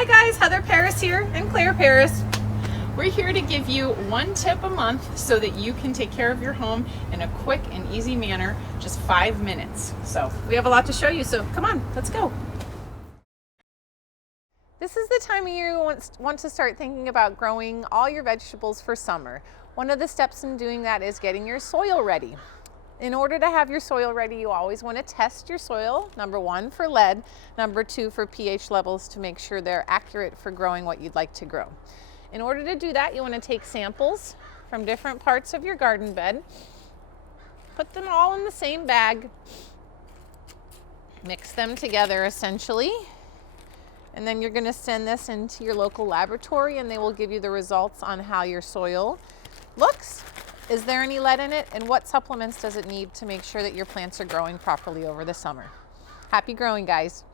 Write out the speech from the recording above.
Hi guys, Heather Paris here and Claire Paris. We're here to give you one tip a month so that you can take care of your home in a quick and easy manner, just 5 minutes. So we have a lot to show you, so come on, let's go. This is the time of year you want to start thinking about growing all your vegetables for summer. One of the steps in doing that is getting your soil ready. In order to have your soil ready, you always want to test your soil, number 1 for lead, number 2 for pH levels to make sure they're accurate for growing what you'd like to grow. In order to do that, you want to take samples from different parts of your garden bed, put them all in the same bag, mix them together essentially, and then you're going to send this into your local laboratory and they will give you the results on how your soil looks. Is there any lead in it? And what supplements does it need to make sure that your plants are growing properly over the summer? Happy growing, guys.